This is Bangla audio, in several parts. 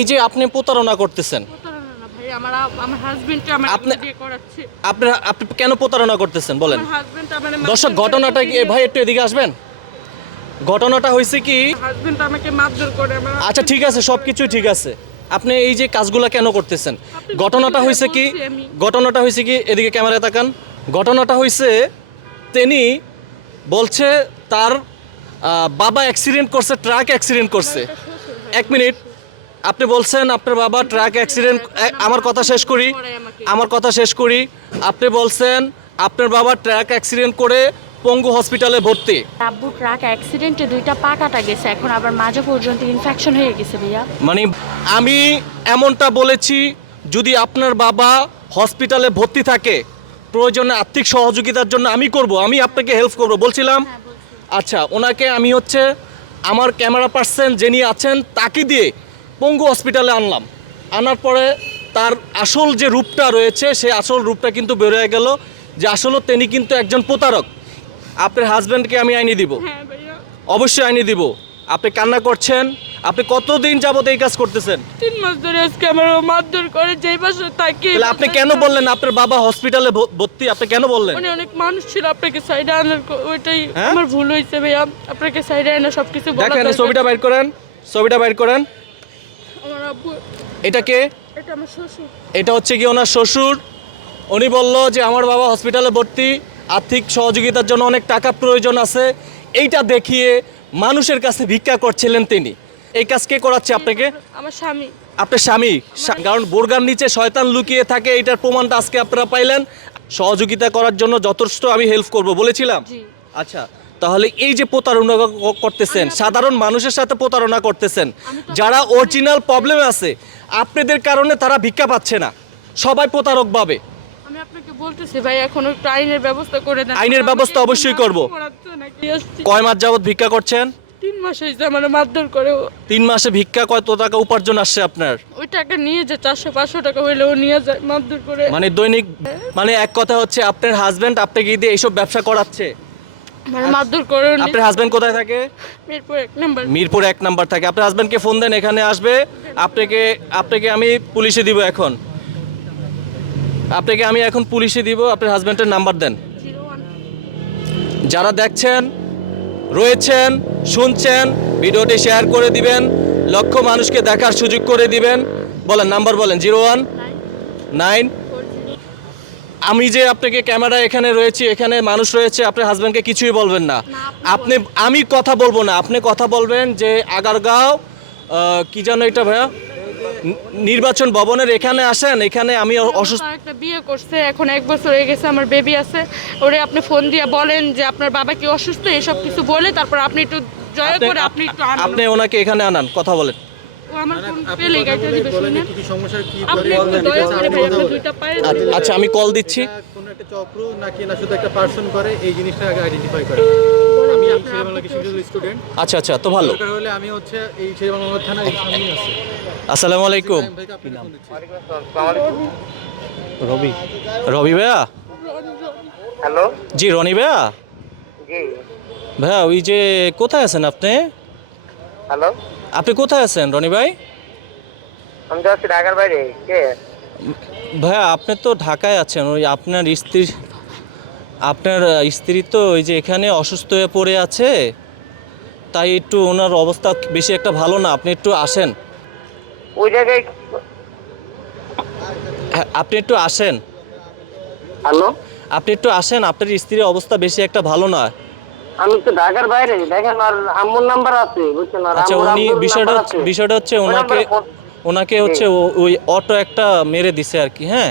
এই যে আপনি প্রতারণা করতেছেন। আপনি- আপনি আপনি কেন প্রতারণা করতেছেন বলেন। আমার দর্শক ঘটনাটা কি ভাই একটু এদিকে আসবেন? ঘটনাটা হয়েছে কি আচ্ছা ঠিক আছে সব কিছুই ঠিক আছে। আপনি এই যে কাজগুলো কেন করতেছেন? ঘটনাটা হয়েছে কি ঘটনাটা হয়েছে কি এদিকে ক্যামেরায় তাকান। ঘটনাটা হয়েছে তিনি বলছে তার বাবা অ্যাক্সিডেন্ট করছে ট্রাক অ্যাক্সিডেন্ট করছে। এক মিনিট। আপনি বলছেন আপনার বাবা ট্রাক অ্যাক্সিডেন্ট আমার কথা শেষ করি। আমার কথা শেষ করি। আপনি বলছেন আপনার বাবা ট্রাক অ্যাক্সিডেন্ট করে পঙ্গু হসপিটালে ভর্তি। আব্বু ট্রাক অ্যাক্সিডেন্টে দুইটা পা কাটা গেছে এখন আবার মাঝে পর্যন্ত ইনফেকশন হয়ে গেছে ভাইয়া। মানে আমি এমনটা বলেছি যদি আপনার বাবা হসপিটালে ভর্তি থাকে প্রয়োজনে আর্থিক সহযোগিতার জন্য আমি করব আমি আপনাকে হেল্প করব বলছিলাম? আচ্ছা ওনাকে আমি হচ্ছে আমার ক্যামেরা পার্সন যিনি আছেন তাকে দিয়ে পঙ্গু হসপিটালে আনলাম। আনার পরে তার আসল যে রূপটা রয়েছে সেই আসল রূপটা কিন্তু বেরোয় গেল যে আসলে তিনি কিন্তু একজন প্রতারক। আপনার হাজব্যান্ডকে আমি আইনি দিব। হ্যাঁ অবশ্যই আইনি দিব। আপনি কান্না করছেন। আপনি কতদিন যাবত এই কাজ করতেছেন? তিন মাস ধরে আজকে আমার মারধর করে যেই বাসে তাকে তাহলে আপনি কেন বললেন আপনার বাবা হসপিটালে ভর্তি? আপনি কেন বললেন? মানে অনেক মানুষ ছিল আপনাকে সাইডে আনার ওইটাই হ্যাঁ? আমার ভুল হয়েছে ভাইয়া। আপনাকে সাইডে আনা সবকিছু বলা দেখেন ছবিটা বাইর করেন ছবিটা বাইর করেন। এটা কে? এটা হচ্ছে কি ওনার শ্বশুর। উনি বলল যে আমার বাবা হসপিটালে ভর্তি। আর্থিক সহযোগিতার জন্য অনেক টাকা প্রয়োজন আছে। এইটা দেখিয়ে মানুষের কাছে ভিক্ষা করছিলেন তিনি। এই কাজ কে করাচ্ছে আপনাকে? আমার স্বামী। আপনার স্বামী? কারণ বোরগার নিচে শয়তান লুকিয়ে থাকে এটার প্রমাণটা আজকে আপনারা পাইলেন। সহযোগিতা করার জন্য যথেষ্ট আমি হেল্প করব বলেছিলাম? আচ্ছা তাহলে এই যে প্রতারণা করতেছেন সাধারণ মানুষের সাথে প্রতারণা করতেছেন যারা অরিজিনাল প্রবলেম আছে আপনাদের কারণে তারা ভিক্ষা পাচ্ছে না। সবাই প্রতারক ভাবে। আমি আপনাকে বলতেছি ভাই এখন একটু আইনের ব্যবস্থা করে দেন। আইনের ব্যবস্থা অবশ্যই করব। কয় মাস যাবত ভিক্ষা করছেন? তিন মাস হয়েছে আমার মারধর করে তিন মাসে ভিক্ষা কত টাকা উপার্জন আসছে আপনার? ওই টাকা নিয়ে যায় চারশো পাঁচশো টাকা হইলে ও নিয়ে যায় মারধর করে। মানে দৈনিক মানে এক কথা হচ্ছে আপনার হাজবেন্ড আপনাকে দিয়ে এইসব ব্যবসা করাচ্ছে। মানে মারধর করে আপনার হাজবেন্ড কোথায় থাকে? মিরপুর এক নাম্বার। মিরপুর এক নাম্বার থাকে। আপনার হাজব্যান্ডকে ফোন দেন এখানে আসবে। আপনাকে আপনাকে আমি পুলিশে দিব এখন। আপনাকে আমি এখন পুলিশে দিব আপনার নাম্বার দেন। যারা দেখছেন রয়েছেন শুনছেন ভিডিওটি শেয়ার করে দিবেন লক্ষ মানুষকে দেখার সুযোগ করে দিবেন। বলেন নাম্বার বলেন জিরো ওয়ান নাইন আমি যে আপনাকে ক্যামেরা এখানে রয়েছি এখানে মানুষ রয়েছে আপনার হাজব্যান্ডকে কিছুই বলবেন না। আপনি আমি কথা বলব না আপনি কথা বলবেন যে আগারগাঁও কি জানো এটা ভাইয়া? নির্বাচন ভবনের এখানে আসেন এখানে আমি অসুস্থ একটা বিয়ে করছে এখন এক বছর হয়ে গেছে আমার বেবি আছে। ওরে আপনি ফোন দিয়ে বলেন যে আপনার বাবা কি অসুস্থ এসব কিছু বলে তারপর আপনি একটু জয় করে আপনি একটু। আপনি ওনাকে এখানে আনান কথা বলেন। ও আমার ফোন পেলে গাইতে দিবে শুনেন। কি কি সমস্যা কি আপনি দয়া করে ভাই আপনি দুইটা পায়ে আচ্ছা, আমি কল দিচ্ছি। কোনো একটা চক্র নাকি না শুধু একটা পার্সন করে এই জিনিসটা আগে আইডেন্টিফাই করে। আমি শেরে কৃষি স্টুডেন্ট আচ্ছা আচ্ছা তো ভালো। হলে আমি হচ্ছে এই শেরে থানার সামনেই আছি। আসসালামু আলাইকুম। রবি। রবি ভাইয়া? হ্যালো? জি রনি ভাইয়া? জি। ভাইয়া ওই যে কোথায় আছেন আপনি? হ্যালো? আপনি কোথায় আছেন রনি ভাই? আমি যাচ্ছি ঢাকার বাইরে কে? ভাইয়া আপনি তো ঢাকায় আছেন ওই আপনার স্ত্রী আপনার স্ত্রী তো ওই যে এখানে অসুস্থ হয়ে পড়ে আছে তাই একটু ওনার অবস্থা বেশি একটা ভালো না আপনি একটু আসেন। ওই জায়গায় হ্যাঁ, আপনি একটু আসেন। হ্যালো? আপনি একটু আসেন আপনার স্ত্রীর অবস্থা বেশি একটা ভালো না। আমি তো ঢাকার বাইরে দেখেন আর আম্মুর নাম্বার আছে বুঝছেন? আর আচ্ছা উনি বিষয়টা। বিষয়টা হচ্ছে ওনাকে ওনাকে হচ্ছে ওই অটো একটা মেরে দিছে আর কি হ্যাঁ?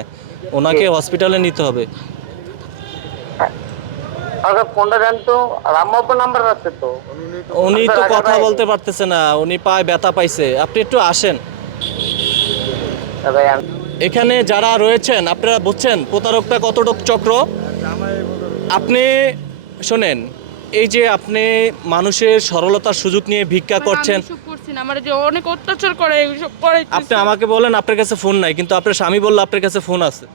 ওনাকে হসপিটালে নিতে হবে। আচ্ছা ফোনটা দেন তো। আর নাম্বার আছে তো। উনি তো কথা বলতে পারতেছে না উনি পায়ে ব্যথা পাইছে। আপনি একটু আসেন। আমি- এখানে যারা রয়েছেন আপনারা বুঝছেন প্রতারকটা কতটুক চক্র? আপনি শোনেন এই যে আপনি মানুষের সরলতার সুযোগ নিয়ে ভিক্ষা করছেন আমি এসব করছি না আমার যে অনেক অত্যাচার করে এইসব করে আপনি আমাকে বলেন আপনার কাছে ফোন নাই কিন্তু আপনার স্বামী বলল আপনার কাছে ফোন আছে।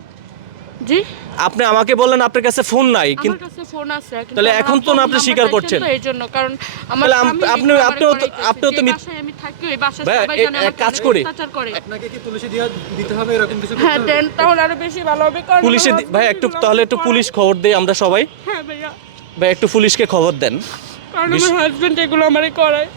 জি? আপনি আমাকে বললেন আপনার কাছে ফোন নাই কিন্তু কাছে ফোন আছে তাহলে এখন তো না আপনি স্বীকার করছেন। এই জন্য কারণ আমার আপনি- আপনিও তো- আপনিও তো করাইতেছে। যে মিথ- বাসায় আমি থাকি ওই বাসার সবাই জানে এক আমার কাজ করি। অত্যাচার করে। আপনাকে কি পুলিশে দিয়ে দিতে হবে? এরকম কিছু হ্যাঁ দেন তাহলে আরও বেশি ভালো হবে কারণ পুলিশে ভাই একটু তাহলে একটু পুলিশ খবর দেই আমরা সবাই। হ্যাঁ ভাইয়া। ভাই একটু পুলিশকে খবর দেন। কারণ আমার হাজবেন্ড এগুলো আমারই করায়।